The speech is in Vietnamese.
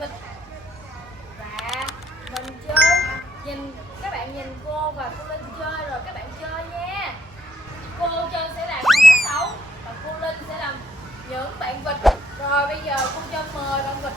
vịt. Và mình chơi, các bạn nhìn cô và cô Linh chơi rồi các bạn chơi nha. Cô Trân sẽ làm con cá sấu và cô Linh sẽ làm những bạn vịt. Rồi bây giờ cô Trân mời bạn vịt